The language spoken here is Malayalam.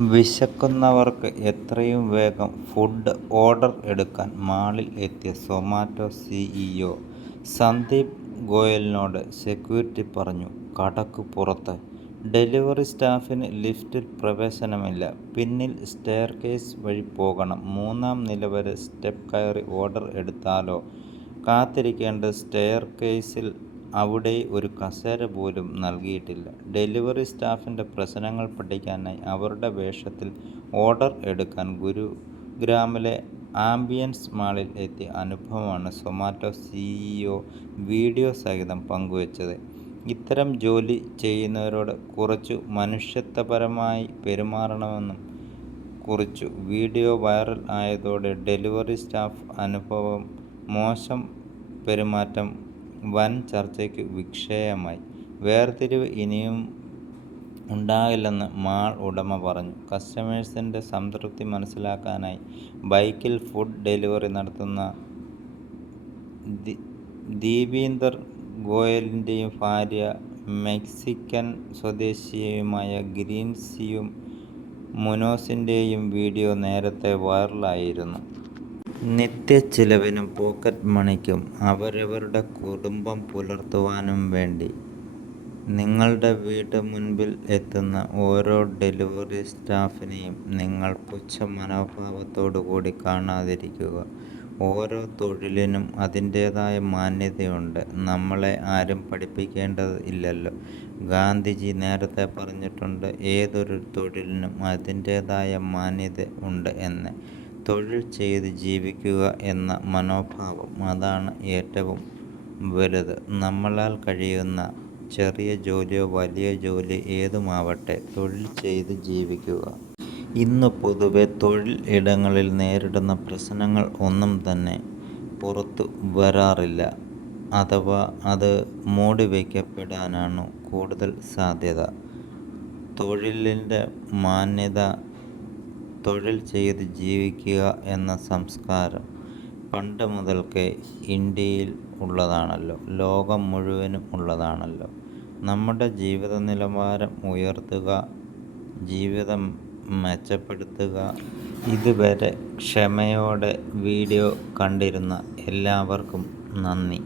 വിശക്കുന്നവർക്ക് എത്രയും വേഗം ഫുഡ് ഓർഡർ എടുക്കാൻ മാളിൽ എത്തിയ സൊമാറ്റോ സിഇഒ സന്ദീപ് ഗോയലിനോട് സെക്യൂരിറ്റി പറഞ്ഞു കടക്ക് പുറത്ത്. ഡെലിവറി സ്റ്റാഫിന് ലിഫ്റ്റിൽ പ്രവേശനമില്ല. പിന്നിൽ സ്റ്റെയർ കേസ് വഴി പോകണം. മൂന്നാം നില വരെ സ്റ്റെപ്പ് കയറി ഓർഡർ എടുത്താലോ? കാത്തിരിക്കേണ്ട സ്റ്റെയർ സ്റ്റെയർകേസിൽ. അവിടെ ഒരു കസേര പോലും നൽകിയിട്ടില്ല. ഡെലിവറി സ്റ്റാഫിന്റെ പ്രശ്നങ്ങൾ പഠിക്കാനായി അവരുടെ വേഷത്തിൽ ഓർഡർ എടുക്കാൻ ഗുരുഗ്രാമിലെ ആംബിയൻസ് മാളിൽ എത്തിയ അനുഭവമാണ് സൊമാറ്റോ സിഇഒ വീഡിയോ സഹിതം പങ്കുവച്ചത്. ഇത്തരം ജോലി ചെയ്യുന്നവരോട് കുറച്ചു മനുഷ്യത്വപരമായി പെരുമാറണമെന്നും കുറിച്ചു. വീഡിയോ വൈറൽ ആയതോടെ ഡെലിവറി സ്റ്റാഫ് അനുഭവം മോശം പെരുമാറ്റം വൻ ചർച്ചയ്ക്ക് വിഷയമായി. വേർതിരിവ് ഇനിയും ഉണ്ടാകില്ലെന്ന് മാൾ ഉടമ പറഞ്ഞു. കസ്റ്റമേഴ്സിന്റെ സംതൃപ്തി മനസ്സിലാക്കാനായി ബൈക്കിൽ ഫുഡ് ഡെലിവറി നടത്തുന്ന ദീപീന്ദർ ഗോയലിന്റെയും ഭാര്യ മെക്സിക്കൻ സ്വദേശിയുമായ ഗ്രീൻസിയും മുനോസിന്റെയും വീഡിയോ നേരത്തെ വൈറലായിരുന്നു. നിത്യച്ചിലവിനും പോക്കറ്റ് മണിക്കും അവരവരുടെ കുടുംബം പുലർത്തുവാനും വേണ്ടി നിങ്ങളുടെ വീട് മുൻപിൽ എത്തുന്ന ഓരോ ഡെലിവറി സ്റ്റാഫിനെയും നിങ്ങൾ പുച്ഛമനോഭാവത്തോടു കൂടി കാണാതിരിക്കുക. ഓരോ തൊഴിലിനും അതിന്റേതായ മാന്യതയുണ്ട്. നമ്മളെ ആരും പഠിപ്പിക്കേണ്ടത് ഇല്ലല്ലോ. ഗാന്ധിജി നേരത്തെ പറഞ്ഞിട്ടുണ്ട് ഏതൊരു തൊഴിലിനും അതിന്റേതായ മാന്യത ഉണ്ട് എന്ന്. തൊഴിൽ ചെയ്ത് ജീവിക്കുക എന്ന മനോഭാവം അതാണ് ഏറ്റവും വലുത്. നമ്മളാൽ കഴിയുന്ന ചെറിയ ജോലിയോ വലിയ ജോലി ഏതുമാവട്ടെ തൊഴിൽ ചെയ്ത് ജീവിക്കുക. ഇന്ന് പൊതുവെ തൊഴിൽ ഇടങ്ങളിൽ നേരിടുന്ന പ്രശ്നങ്ങൾ ഒന്നും തന്നെ പുറത്തു വരാറില്ല. അഥവാ അത് മൂടിവയ്ക്കപ്പെടാനാണു കൂടുതൽ സാധ്യത. തൊഴിലിന്റെ മാന്യത തൊഴിൽ ചെയ്ത് ജീവിക്കുക എന്ന സംസ്കാരം പണ്ട് മുതൽക്കേ ഇന്ത്യയിൽ ഉള്ളതാണല്ലോ. ലോകം മുഴുവനും ഉള്ളതാണല്ലോ. നമ്മുടെ ജീവിത നിലവാരം ഉയർത്തുക, ജീവിതം മെച്ചപ്പെടുത്തുക. ഇതുവരെ ക്ഷമയോടെ വീഡിയോ കണ്ടിരുന്ന എല്ലാവർക്കും നന്ദി.